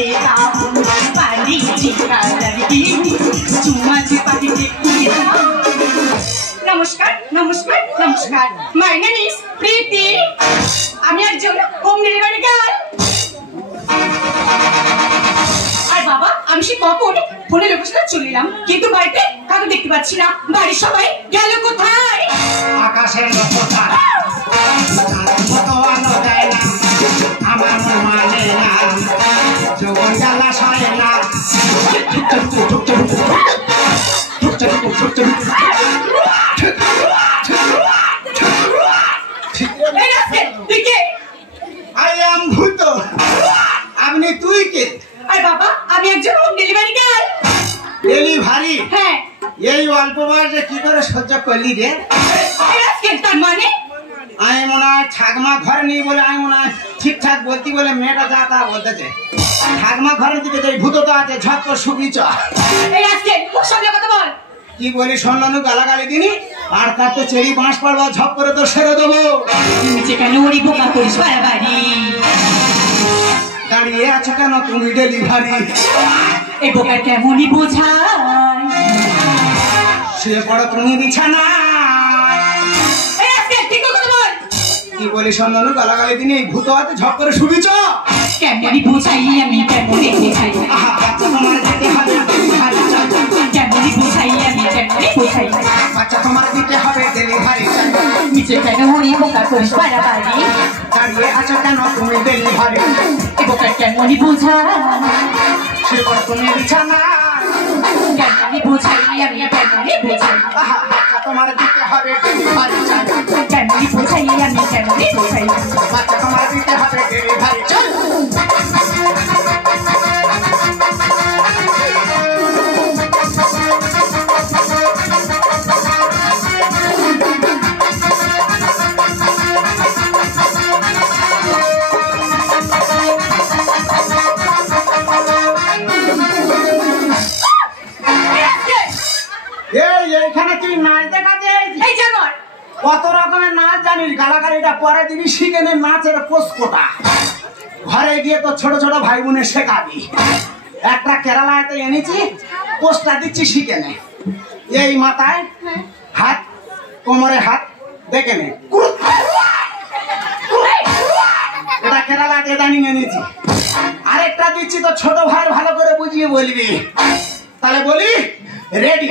लेता हूँ पानी चिका लगी चुम्मा चिपा के नमस्कार नमस्कार नमस्कार माय नेम इज प्रीति আমি একজন হোম ডেলিভারি গার্ল আর বাবা আমি সে কখন ফোনে লোকের সাথে চলে এলাম কিন্তু বাড়িতে কাউকে দেখতে পাচ্ছি না বাড়ির সবাই গেল কোথায় আকাশের নক্ষত্র মতো আলো দেয় না আমার মন মানে না যৌবন জ্বালা সয় না I am ভূত আপনি তুই কে আরে বাবা আমি একজন হোম ডেলিভারি গার্ল ডেলিভারি হ্যাঁ এই অল্প বয়সে কি করে সহ্য করলি রে তার মানে আমি মনে হয় ঠাকমা ঘরে নেই বলে আমি মনে হয় ঠিকঠাক বলতি বলে মেয়েটা যা তা বলতেছে ঠাকমা ঘরের দিকে যে ভূত তো আছে ঝপ করে শুবি চ এই আজকে খুব সামনে কথা বল কি বলি শুনলাম গালাগালি দিনি আর তার তো চেরি বাঁশ পাড়বা ঝপ করে তো সেরে দেবো নিচে কেন ওরি বোকা করিস বাড়াবাড়ি দাঁড়িয়ে আছো কেন তুমি ডেলিভারি এই বোকা কেমনই বোঝায় শুয়ে পড়ো তুমি বিছানা এই আজকে ঠিক কথা বল কি বলি শুনলাম গালাগালি দিনি ভূত আছে ঝপ করে শুবি চ কেমনই বোঝাই আমি কেমনই বোঝাই বাচ্চা তোমার দিতে হবে ডেলিভারি কেমনই বোঝাই আমি কেমনই বোঝাই বাচ্চা তোমার দিতে হবে ডেলিভারি নিচে কেন ওরি বোকা করিস বাড়াবাড়ি দাঁড়িয়ে আছো কেন তুমি ডেলিভারি এই বোকা কেমনই বোঝায় শুয়ে পড়ো তুমি বিছানা কেমনই বোঝাই আমি কেমনই বোঝাই বাচ্চা তোমার দিতে হবে ডেলিভারি কেমনই বোঝাই আমি কেমনই বোঝাই বাচ্চা তোমার দিতে হবে ডেলিভারি চল এইখানে তুই নাচ দেখাতে এই জানোয়ার কত রকমের নাচ জানিস গালাগালিটা পরে দিবি শিখে নে নাচের কোষকোটা ঘরে গিয়ে তো ছোট ছোট ভাই বোনের শেখাবি একটা কেরালাতে এনেছি পোস্টটা দিচ্ছি শিখে নে এই মাথায় হাত কোমরে হাত দেখে নে এটা কেরালাতে জানিয়ে এনেছি আরেকটা দিচ্ছি তো ছোট ভাই ভালো করে বুঝিয়ে বলবি তাহলে বলি রেডি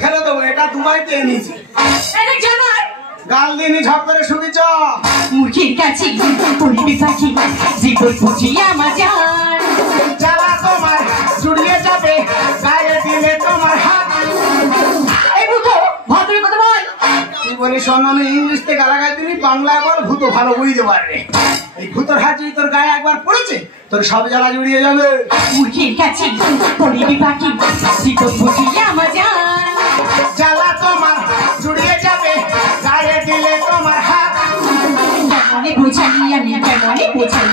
ফেলে দেবো এটা দুবাইতে এনেছি গাল দিনি ঝপ করে শুবি চ মুখের কাছে পরিবে পাখি জীবন বুঝিয়ে আমার জান জ্বালা তোমার জুড়িয়ে যাবে গায়ে দিলে তোমার হাত এই বুঝো ভদ্র কথা বল তুই বলি শোনানো ইংলিশ থেকে গালাগাল দিবি বাংলা একবার ভূত ভালো বুঝতে পারবে এই ভূতর হাত যদি তোর গায়ে একবার পড়েছে তোর সব জ্বালা জুড়িয়ে যাবে মুখের কাছে পরিবে পাখি জীবন বুঝিয়ে আমার জান জ্বালা তোমার জুড়িয়ে যাবে গায়ে দিলে তোমার হাত কেমনই বোঝাই আমি কেমনই বোঝাই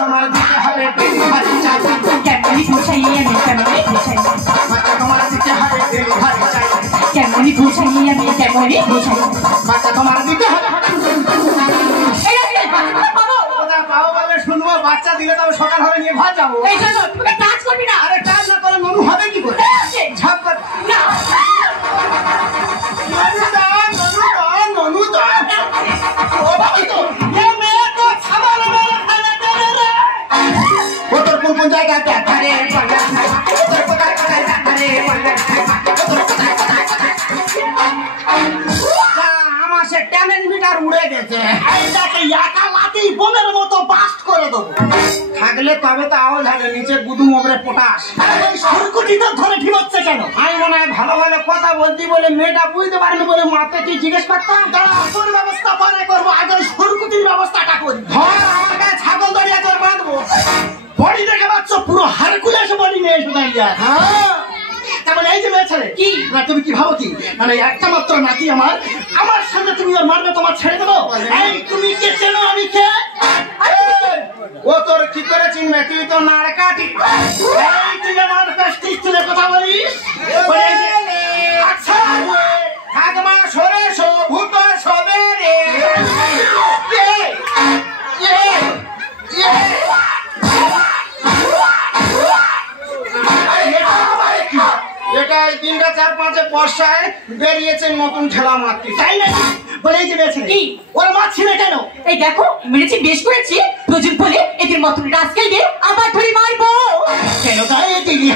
তোমার দিতে হবে ডেলিভারি চার্জ কেমনই বোঝাই আমি কেমনই বোঝাই বাচ্চা তোমার দিতে হবে ডেলিভারি চার্জ কেমনই বোঝাই আমি কেমনই বোঝাই বাচ্চা তোমার দিতে হবে পাবো বলে শুনবো বাচ্চা দিলে তবে সকাল হবে নিয়ে ঘর যাবো এই জন্য তুমি কাজ করবি না আরে কাজ না করে ননু হবে কি করে ঝাপ করে না ননু তো ও বাবা তো এ মেয়ে তো খাবার মেরে ফেলে দেবে রে ও তোর কোন কোন জায়গায় আরে তোর কোথায় কোথায় আরে আমার সে ট্যালেন্ট মিটার উড়ে গেছে এইটাকে একা লাঠি বোমের মতো বাস্ট করে দেবো থাকলে তবে তো আওয়াজ হবে নিচে গুদু মোবরে পটাশ সরকুটিটা ধরে ঠিমাচ্ছে কেন আমি মনে হয় ভালো ভালো কথা বলছি বলে মেয়েটা বুঝতে পারেনি বলে মাতে কি জিজ্ঞেস করতাম তারা আসল ব্যবস্থা পরে করবো আগে সরকুটির ব্যবস্থাটা করি ধর আমার গায়ে ছাগল দড়িয়া তোর বাঁধবো বডি দেখে পাচ্ছ পুরো হারকুলেস বডি নিয়ে এসে দাঁড়িয়ে হ্যাঁ তাহলে এই যে মেয়ে ছেলে কি না তুমি কি ভাবো কি মানে একটা মাত্র নাতি আমার সামনে তুমি ওর মারবে তোমার ছেড়ে দেবো এই তুমি কে চেনো আমি কে ও তোর কি করে চিনবে তুই তো নারকাটি এই তুই আমার কাছ থেকে কথা বলিস আচ্ছা 4-5 বর্ষায় বেরিয়েছে নতুন ঠেলা মারতে, তাই না? বলে এই যে বেছে কি ওর মারছি না কেন? এই দেখো মেরেছি বেশ করেছি, প্রয়োজন বলে এদের মতন রাস্কেলদের আবার ধরে মারবো। কেন গায়ে দিলি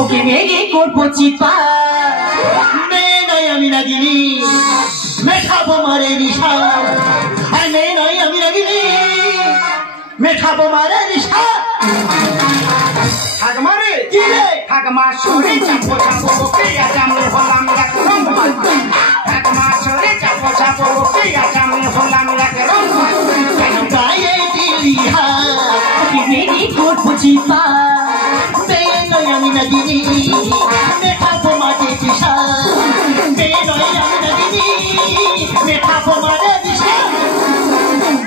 ওকে মেরে করবো চিপা, মেয়ে নয় আমি নাগিনি, মেঠাবো মারে নিশা। আর মেয়ে নয় আমি নাগিনি, মেঠাবো মারে নিশা। ঠাকমা রে কি রে? ঠাকমা সরে চাপো চাপো প্রিয়া জামে হলাম এক রংমান। ঠাকমা সরে চাপো চাপো প্রিয়া জামে হলাম এক রংমান। কেন গায়ে দিলি ওকে মেরে করবো চিপা, মেয়ে নয় আমি নাগিনি, মেঠাবো মারে নিশা। মেয়ে নয় আমি নাগিনি, মেঠাবো মারে নিশা।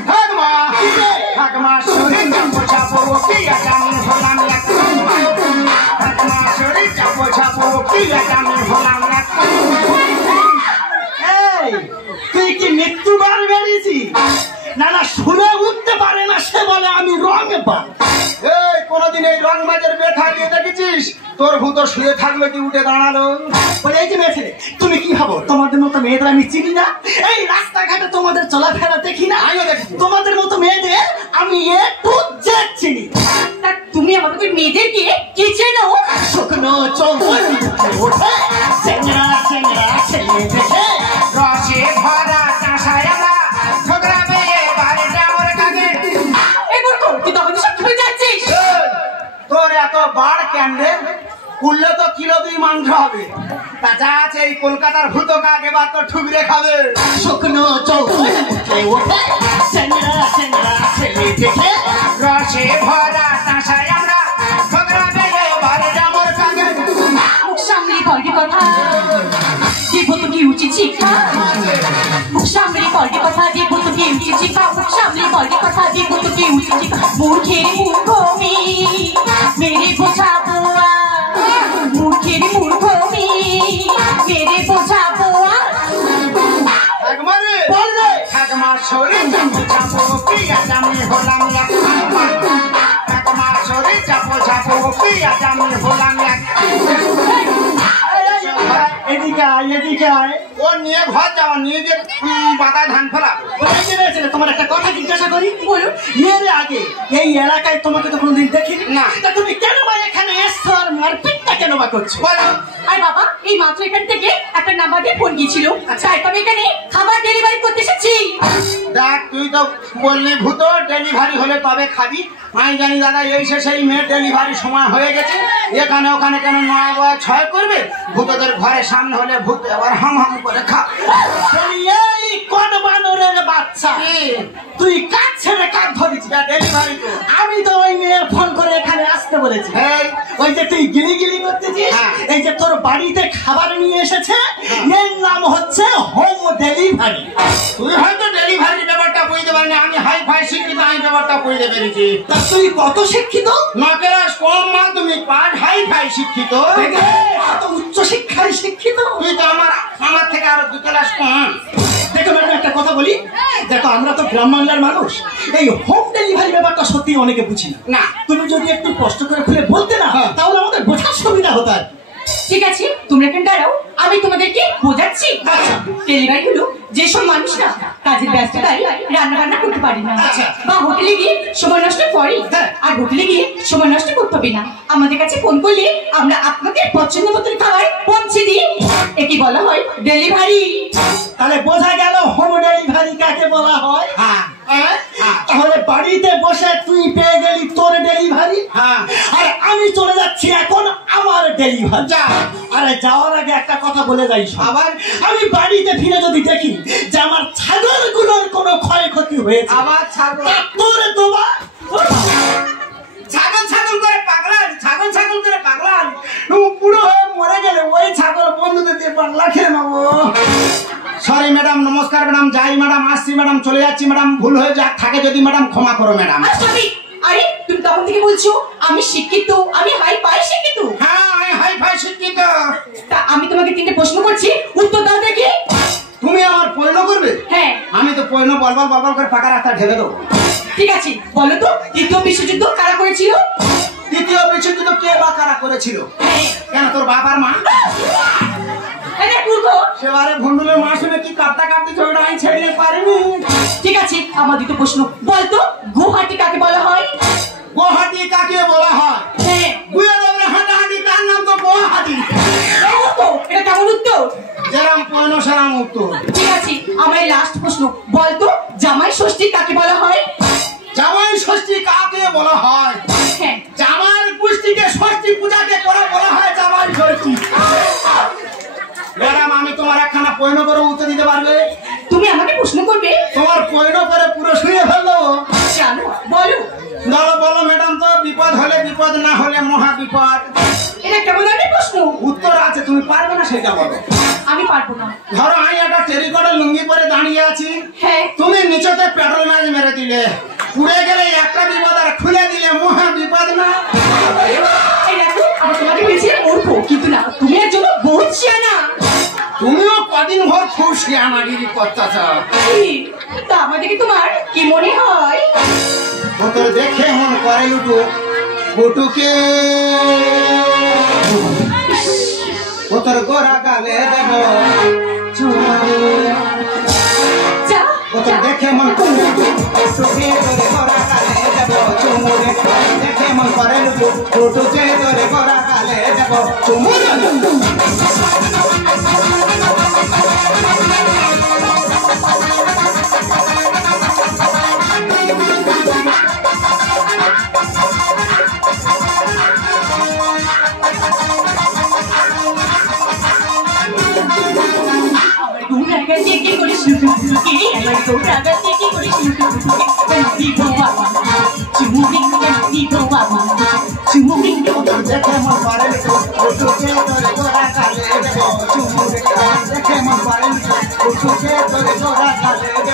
ঠাকমা কি রে? ঠাকমা সরে চাপো চাপো প্রিয়া জামে হলাম এক রংমান। ঠাকমা সরে চাপো চাপো প্রিয়া জামে হলাম এক রংমান। এই তুই কি মৃত্যুবার বেরিয়েছিস? না না, শুনে উঠতে পারে না সে বলে আমি রঙে পাই। এই কোনদিন এই রং বাজের ব্যথা দিয়ে দেখেছিস? তোর ভূত শুয়ে থাকবে কি উঠে দাঁড়ালো? বলে এই যে মেয়ে, তুমি কি ভাবো তোমাদের মতো মেয়েদের আমি চিনি না? এই রাস্তাঘাটে তোমাদের চলাফেরা দেখি না? আমিও দেখি। তোমাদের মতো মেয়েদের আমি একটু জেদ চিনি। তা তুমি আমাদের মেয়েদেরকে কি চেনো? শুকনো চৌবন ওঠে চেংড়া চেংড়া ছেলে দেখে, রসে ভরা চাষায়ালা ঝগড়া মেয়ে বাড়িটা ওর কাছে। এবার তুই তখন সব হয়ে যাচ্ছিস। তোর এত বাড় ক্যান্ডে উঠলে তো কিলো 2 মাংস হবে। তা যা আছে এই কলকাতার ভূত কাক এবার তো ঠুকরে খাবে। শুকনো চৌবন ওঠে চেংড়া চেংড়া ছেলে দেখে, রসে ভরা চাষায়ালা ঝগড়া মেয়ে বাড়িটা ওর কাছে। মুখ সামনে বলটি কথা, দেবো তো কি উচিত শিক্ষা। মুখ সামনে বলটি কথা, দেবো তো কি উচিত শিক্ষা। মুখ সামনে বলটি কথা, দেবো তো কি উচিত শিক্ষা। মূর্খের মূর্খমি মেরে বোঝাবো, মূর্খের মূর্খমি মেরে বোঝাবো। একবারে বল রে। ঠাকমা সরে চাপো চাপো প্রিয়া জামে হলাম এক রংমান। ঠাকমা সরে চাপো চাপো প্রিয়া জামে হলাম এক। এদিকে আয়, এদিকে আয়। ও নিয়ে ঘর যাও, নিয়ে গিয়ে বাদায় ধান ফেলা। তোমার একটা কথা জিজ্ঞাসা করি, বলুন। এর আগে এই এলাকায় তোমাকে তো কোনোদিন দেখিনি না, তা তুমি কেন বা এখানে এসছো আর মারপিটটা কেন বা করছো? বলো। আর বাবা এই মাত্র এখান থেকে একটা নাম্বার দিয়ে ফোন গিয়েছিল, তাই তো আমি এখানে খাবার ডেলিভারি করতে এসেছি। দেখ তুই তো বললি ভূত ডেলিভারি হলে তবে খাবি। আমি জানি দাদা এই শেষে এই মেয়ের ডেলিভারি সময় হয়ে গেছে, এখানে ওখানে কেন 9-6 করবে? ভূতদের ঘরের সামনে হলে ভূত আবার হাম হাম করে খা। এই কোন বানরের বাচ্চা, তুই কাজ ছেড়ে কাজ ধরেছি ডেলিভারি? আমি তো ওই মেয়ের ফোন করে এখানে আসতে বলেছি। ওই যে তুই গিলি গিলি করতেছিস, এই যে তোর বাড়িতে খাবার নিয়ে এসেছে, এর নাম হচ্ছে হোম ডেলিভারি। তুই হয়তো ডেলিভারি ব্যাপারটা বুঝতে পারবি, আমি হাই ফাই শিক্ষিত, আমি ব্যাপারটা বুঝতে পেরেছি। তা তুই কত শিক্ষিত? নকেরাস কম মাধ্যমিক পাঠ, হাই ফাই শিক্ষিত। এত উচ্চ শিক্ষায় শিক্ষিত তুই তো আমার থেকে আরো 2 ক্লাস কম। দেখো ম্যাডাম একটা কথা বলি, দেখো আমরা তো গ্রাম বাংলার মানুষ, এই হোম ডেলিভারি ব্যাপারটা সত্যি অনেকে বুঝি না। তুমি যদি একটু কষ্ট করে খুলে বলতে না, তাহলে আমাদের বোঝার সুবিধা হতো। ঠিক আছে তোমরা এখানে দাঁড়াও, আমি তোমাদেরকে বোঝাচ্ছি। ডেলিভারি হলো যেসব মানুষরা কাজের ব্যস্ততায় রান্না বান্না করতে পারে না, বা হোটেলে গিয়ে সময় নষ্ট করে, আর হোটেলে গিয়ে সময় নষ্ট করতে হবে না, আমাদের কাছে ফোন করলে আমরা আপনাদের পছন্দ মতন খাবার পৌঁছে দিই। একে বলা হয় ডেলিভারি। তাহলে বোঝা গেল হোম ডেলিভারি কাকে বলা হয়। তাহলে বাড়িতে বসে তুই পেয়ে গেলি তোর ডেলিভারি, আর আমি চলে যাচ্ছি এখন আমার ডেলিভারি। আরে যাওয়ার আগে একটা কথা বলে যাই, আবার আমি বাড়িতে ফিরে যদি দেখি যে আমার ছাগলগুলোর কোনো ক্ষয়ক্ষতি হয়েছে, আবার তোর দোবা ছাগল করে পাগলান, ছাগল করে পাগলান, পুরো হয়ে মরে গেলে ওই ছাগল বন্ধুদের দিয়ে পাগলা খেয়ে নেবো। সরি ম্যাডাম, নমস্কার ম্যাডাম, যাই ম্যাডাম, আসছি ম্যাডাম, চলে যাচ্ছি ম্যাডাম, ভুল হয়ে যাক থাকে যদি ম্যাডাম ক্ষমা করো ম্যাডাম। আরে তুমি তখন থেকে বলছো আমি শিক্ষিত, আমি হাই ফাই শিক্ষিত। হ্যাঁ আমি হাই ফাই শিক্ষিত। তা আমি তোমাকে 3টে প্রশ্ন করছি, উত্তর দাও দেখি। তুমি আমার পয়ল করবে? হ্যাঁ। আমি তো পয়ল বলবল করে পাকা রাস্তা ঢেলে দেবো। ঠিক আছে বলো তো, দ্বিতীয় বিশ্বযুদ্ধ কারা করেছিল? দ্বিতীয় বিশ্বযুদ্ধ কে বিয়ে বা কারা করেছিল? কেন তোর বাবার মা? সেবারে ভন্ডুলের মা শুনে কি কাটতে কাটতে ঝগড়া আমি ছেড়ে পারিনি। ঠিক আছে, আমার দ্বিতীয় প্রশ্ন, বলতো গুয়াহাটি কাকে বলা হয়? গুয়াহাটি কাকে বলা হয়? হ্যাঁ, গুয়া দেবরে হাঁটাহাঁটি, তার নাম তো গুয়াহাটি। এটা কেমন উত্তর? যেরাম পয়ন সেরাম উত্তর। ঠিক আছে, আমার লাস্ট প্রশ্ন, বলতো জামাই ষষ্ঠী কাকে বলা হয়? জামাই ষষ্ঠী কাকে বলা হয়? হ্যাঁ, জামাই গোষ্ঠীকে ষষ্ঠী পূজাকে করে বলা হয় জামাই ষষ্ঠী। ম্যাডাম, আমি তোমার একখানা পয়ন করে উত্তর দিতে পারবে? তুমি আমাকে প্রশ্ন করবে? তোমার পয়ন করে পুরো শুয়ে ফেললো। জানো, বলো। বলো বলো ম্যাডাম, তো বিপদ হলে বিপদ, না হলে মহা বিপদ। এটা কেমন ধরনের প্রশ্ন? উত্তর আছে, তুমি পারবে না সেটা বলো। আমি পারবো না। ধরো আমি একটা টেরিকটের লুঙ্গি পরে দাঁড়িয়ে আছি, হ্যাঁ, তুমি নিচেতে পেট্রোল ম্যাচ মেরে দিলে, পুড়ে গেলে একটা বিপদ, আর খুলে দিলে মহা বিপদ না? এই দেখো, আমি তোমাকে বলছিলাম মূর্খ, কিন্তু না, তুমি একজন বহুত শিয়ানা। তুমিও কদিন ভর খুব শিয়ানাগিরি করতেছ। তা আমাদেরকে তোমার কি মনে হয়? ও তো দেখে মন করে লুটু বুটুকে, ও তোর গোরা গালে দেব চুমু, যা, ও তো দেখে মন করে বুটুকে, তোরে গোরা গালে দেব চুমু, দেখে মন করে লুটু বুটুকে, তোরে গোরা গালে দেব চুমু। দেখে মন করে বুটুকে, তোরে গোরা গালে দেব চুমু, দেখে মন করে বুটুকে, তোরে গোরা গালে দেব